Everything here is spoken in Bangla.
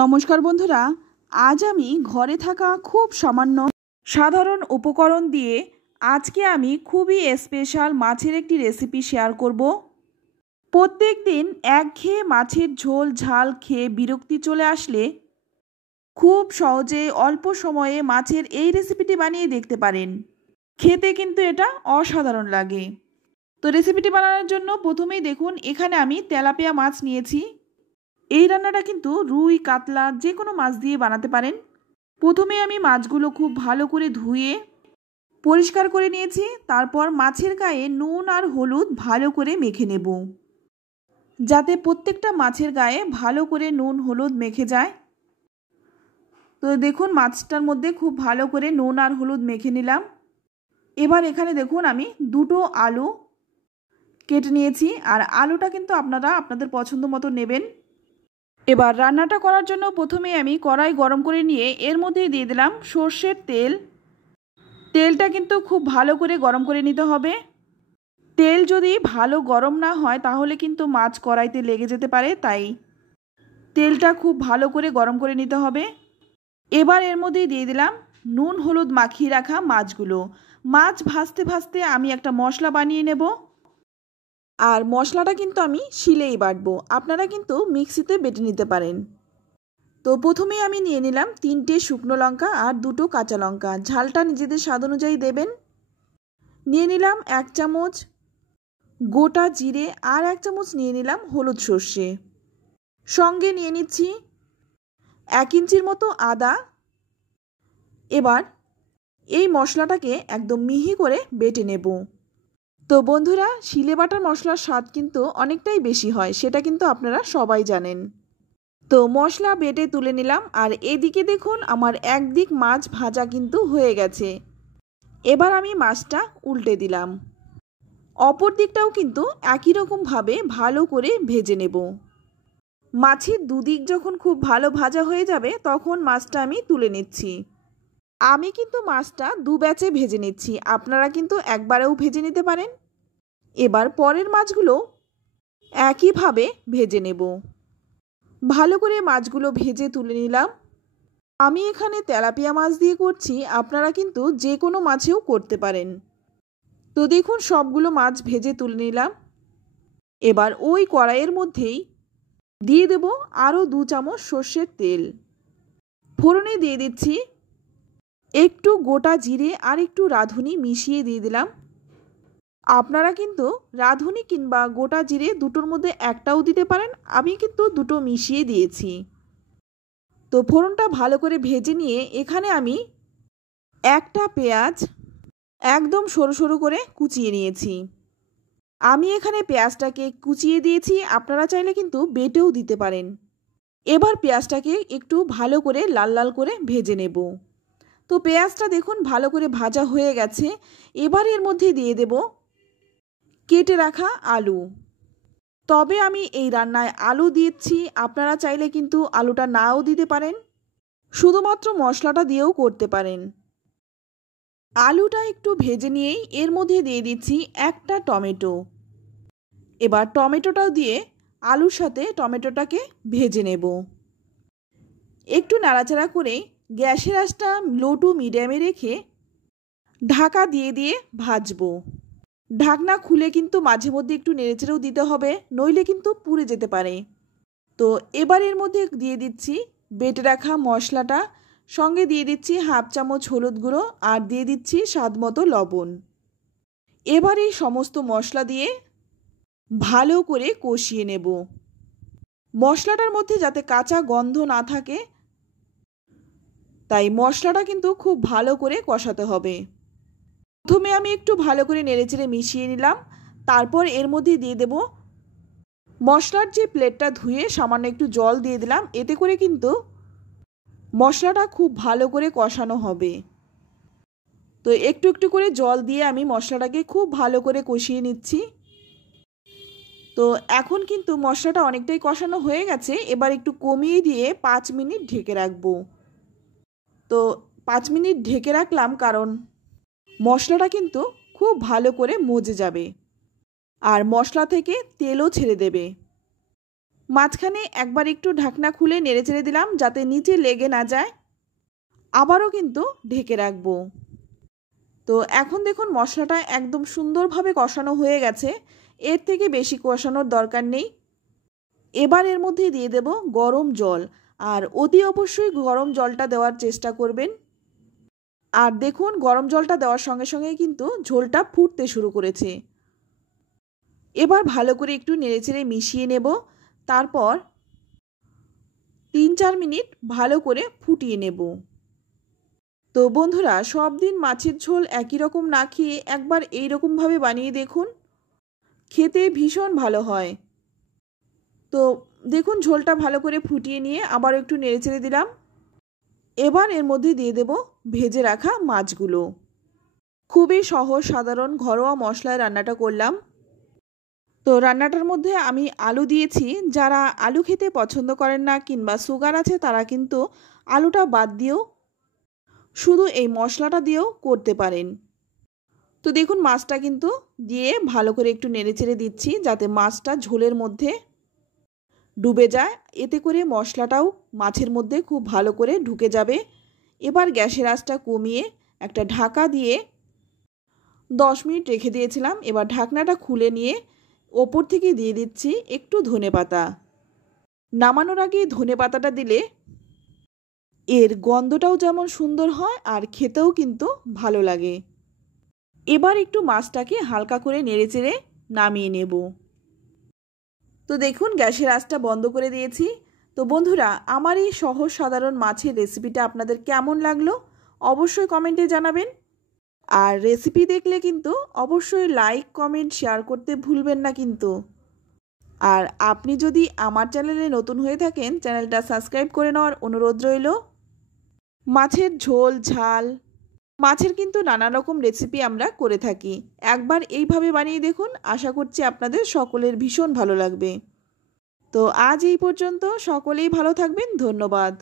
নমস্কার বন্ধুরা, আজ আমি ঘরে থাকা খুব সামান্য সাধারণ উপকরণ দিয়ে আজকে আমি খুবই স্পেশাল মাছের একটি রেসিপি শেয়ার করব। প্রত্যেক দিন একঘেয়ে মাছের ঝোল ঝাল খেয়ে বিরক্তি চলে আসলে খুব সহজে অল্প সময়ে মাছের এই রেসিপিটি বানিয়ে দেখতে পারেন। খেতে কিন্তু এটা অসাধারণ লাগে। তো রেসিপিটি বানানোর জন্য প্রথমেই দেখুন এখানে আমি তেলাপিয়া মাছ নিয়েছি। এই রান্নাটা কিন্তু রুই কাতলা যে কোনো মাছ দিয়ে বানাতে পারেন। প্রথমে আমি মাছগুলো খুব ভালো করে ধুয়ে পরিষ্কার করে নিয়েছি। তারপর মাছের গায়ে নুন আর হলুদ ভালো করে মেখে নেব, যাতে প্রত্যেকটা মাছের গায়ে ভালো করে নুন হলুদ মেখে যায়। তো দেখুন মাছটার মধ্যে খুব ভালো করে নুন আর হলুদ মেখে নিলাম। এবার এখানে দেখুন আমি দুটো আলু কেটে নিয়েছি, আর আলুটা কিন্তু আপনারা আপনাদের পছন্দ মতো নেবেন। এবার রান্নাটা করার জন্য প্রথমে আমি কড়াই গরম করে নিয়ে এর মধ্যে দিয়ে দিলাম সর্ষের তেল। তেলটা কিন্তু খুব ভালো করে গরম করে নিতে হবে। তেল যদি ভালো গরম না হয় তাহলে কিন্তু মাছ কড়াইতে লেগে যেতে পারে, তাই তেলটা খুব ভালো করে গরম করে নিতে হবে। এবার এর মধ্যে দিয়ে দিলাম নুন হলুদ মাখিয়ে রাখা মাছগুলো। মাছ ভাজতে ভাজতে আমি একটা মশলা বানিয়ে নেব, আর মশলাটা কিন্তু আমি শিলেই বাটবো, আপনারা কিন্তু মিক্সিতে বেটে নিতে পারেন। তো প্রথমে আমি নিয়ে নিলাম 3টে শুকনো লঙ্কা আর 2টো কাঁচা লঙ্কা, ঝালটা নিজেদের স্বাদ অনুযায়ী দেবেন। নিয়ে নিলাম 1 চামচ গোটা জিরে আর 1 চামচ নিয়ে নিলাম হলুদ সর্ষে। সঙ্গে নিয়ে নিচ্ছি 1 ইঞ্চির মতো আদা। এবার এই মশলাটাকে একদম মিহি করে বেটে নেব। তো বন্ধুরা, শিলে বাটার মশলার স্বাদ কিন্তু অনেকটাই বেশি হয়, সেটা কিন্তু আপনারা সবাই জানেন। তো মশলা বেটে তুলে নিলাম, আর এদিকে দেখুন আমার একদিক মাছ ভাজা কিন্তু হয়ে গেছে। এবার আমি মাছটা উল্টে দিলাম। অপর দিকটাও কিন্তু একই রকমভাবে ভালো করে ভেজে নেব। মাছের দুদিক যখন খুব ভালো ভাজা হয়ে যাবে তখন মাছটা আমি তুলে নিচ্ছি। আমি কিন্তু মাছটা 2 ব্যাচে ভেজে নিচ্ছি, আপনারা কিন্তু একবারেও ভেজে নিতে পারেন। এবার পরের মাছগুলো একইভাবে ভেজে নেব। ভালো করে মাছগুলো ভেজে তুলে নিলাম। আমি এখানে তেলাপিয়া মাছ দিয়ে করছি, আপনারা কিন্তু যে কোনো মাছেও করতে পারেন। তো দেখুন সবগুলো মাছ ভেজে তুলে নিলাম। এবার ওই কড়াইয়ের মধ্যেই দিয়ে দেব আরও 2 চামচ সর্ষের তেল। ফোড়নে দিয়ে দিচ্ছি একটু গোটা জিরে আর একটু রাঁধুনি মিশিয়ে দিয়ে দিলাম। আপনারা কিন্তু রাঁধুনি কিংবা গোটা জিরে দুটোর মধ্যে একটাও দিতে পারেন, আমি কিন্তু দুটো মিশিয়ে দিয়েছি। তো ফোড়নটা ভালো করে ভেজে নিয়ে এখানে আমি একটা পেঁয়াজ একদম সরু সরু করে কুচিয়ে নিয়েছি। আমি এখানে পেঁয়াজটাকে কুচিয়ে দিয়েছি, আপনারা চাইলে কিন্তু বেটেও দিতে পারেন। এবার পেঁয়াজটাকে একটু ভালো করে লাল লাল করে ভেজে নেব। তো পেঁয়াজটা দেখুন ভালো করে ভাজা হয়ে গেছে। এবার এর মধ্যে দিয়ে দেব কেটে রাখা আলু। তবে আমি এই রান্নায় আলু দিচ্ছি, আপনারা চাইলে কিন্তু আলুটা নাও দিতে পারেন, শুধুমাত্র মশলাটা দিয়েও করতে পারেন। আলুটা একটু ভেজে নিয়েই এর মধ্যে দিয়ে দিচ্ছি একটা টমেটো। এবার টমেটোটাও দিয়ে আলুর সাথে টমেটোটাকে ভেজে নেব। একটু নাড়াচাড়া করে গ্যাসের আঁচটা লো টু মিডিয়ামে রেখে ঢাকা দিয়ে দিয়ে ভাজবো। ঢাকনা খুলে কিন্তু মাঝে মধ্যে একটু নেড়েচেড়েও দিতে হবে, নইলে কিন্তু পুড়ে যেতে পারে। তো এবার এর মধ্যে দিয়ে দিচ্ছি বেটে রাখা মশলাটা, সঙ্গে দিয়ে দিচ্ছি 1/2 চামচ হলুদ গুঁড়ো আর দিয়ে দিচ্ছি স্বাদ মতো লবণ। এবার এই সমস্ত মশলা দিয়ে ভালো করে কষিয়ে নেব। মশলাটার মধ্যে যাতে কাঁচা গন্ধ না থাকে, তাই মশলাটা কিন্তু খুব ভালো করে কষাতে হবে। প্রথমে আমি একটু ভালো করে নেড়েচেড়ে মিশিয়ে নিলাম। তারপর এর মধ্যে দিয়ে দেব মশলার যে প্লেটটা ধুয়ে সামান্য একটু জল দিয়ে দিলাম, এতে করে কিন্তু মশলাটা খুব ভালো করে কষানো হবে। তো একটু একটু করে জল দিয়ে আমি মশলাটাকে খুব ভালো করে কষিয়ে নিচ্ছি। তো এখন কিন্তু মশলাটা অনেকটাই কষানো হয়ে গেছে। এবার একটু কমিয়ে দিয়ে 5 মিনিট ঢেকে রাখবো। তো 5 মিনিট ঢেকে রাখলাম কারণ মশলাটা কিন্তু খুব ভালো করে মজে যাবে আর মশলা থেকে তেলও ছেড়ে দেবে। মাঝখানে একবার একটু ঢাকনা খুলে নেড়েচেড়ে দিলাম যাতে নিচে লেগে না যায়। আবারও কিন্তু ঢেকে রাখবো। তো এখন দেখুন মশলাটা একদম সুন্দরভাবে কষানো হয়ে গেছে। এর থেকে বেশি কষানোর দরকার নেই। এবার এর মধ্যে দিয়ে দেব গরম জল, আর অতি অবশ্যই গরম জলটা দেওয়ার চেষ্টা করবেন। আর দেখুন গরম জলটা দেওয়ার সঙ্গে সঙ্গেই কিন্তু ঝোলটা ফুটতে শুরু করেছে। এবার ভালো করে একটু নেড়েচেড়ে মিশিয়ে নেব। তারপর 3-4 মিনিট ভালো করে ফুটিয়ে নেব। তো বন্ধুরা, সব দিন মাছের ঝোল একই রকম না খেয়ে একবার এই রকমভাবে বানিয়ে দেখুন, খেতে ভীষণ ভালো হয়। তো দেখুন ঝোলটা ভালো করে ফুটিয়ে নিয়ে আবার একটু নেড়েচেড়ে দিলাম। এবার এর মধ্যে দিয়ে দেব ভেজে রাখা মাছগুলো। খুবই সহজ সাধারণ ঘরোয়া মশলায় রান্নাটা করলাম। তো রান্নাটার মধ্যে আমি আলু দিয়েছি। যারা আলু খেতে পছন্দ করেন না কিংবা সুগার আছে তারা কিন্তু আলুটা বাদ দিয়েও শুধু এই মশলাটা দিয়েও করতে পারেন। তো দেখুন মাছটা কিন্তু দিয়ে ভালো করে একটু নেড়েচেড়ে দিচ্ছি যাতে মাছটা ঝোলের মধ্যে ডুবে যায়। এতে করে মশলাটাও মাছের মধ্যে খুব ভালো করে ঢুকে যাবে। এবার গ্যাসের আঁচটা কমিয়ে একটা ঢাকা দিয়ে 10 মিনিট রেখে দিয়েছিলাম। এবার ঢাকনাটা খুলে নিয়ে ওপর থেকে দিয়ে দিচ্ছি একটু ধনেপাতা। নামানোর আগে ধনেপাতাটা দিলে এর গন্ধটাও যেমন সুন্দর হয় আর খেতেও কিন্তু ভালো লাগে। এবার একটু মাছটাকে হালকা করে নেড়েচেড়ে নামিয়ে নেব। তো দেখুন গ্যাসের আঁচটা বন্ধ করে দিয়েছি। তো বন্ধুরা, আমার এই সহজ সাধারণ মাছের রেসিপিটা আপনাদের কেমন লাগলো অবশ্যই কমেন্টে জানাবেন। আর রেসিপি দেখলে কিন্তু অবশ্যই লাইক, কমেন্ট, শেয়ার করতে ভুলবেন না কিন্তু। আর আপনি যদি আমার চ্যানেলে নতুন হয়ে থাকেন চ্যানেলটা সাবস্ক্রাইব করে নেওয়ার অনুরোধ রইল। মাছের ঝোল, ঝাল, মাছের কিন্তু নানা রকম রেসিপি আমরা করে থাকি। একবার এইভাবে বানিয়ে দেখুন, আশা করছি আপনাদের সকলের ভীষণ ভালো লাগবে। তো আজ এই পর্যন্ত, সকলেই ভালো থাকবেন। ধন্যবাদ।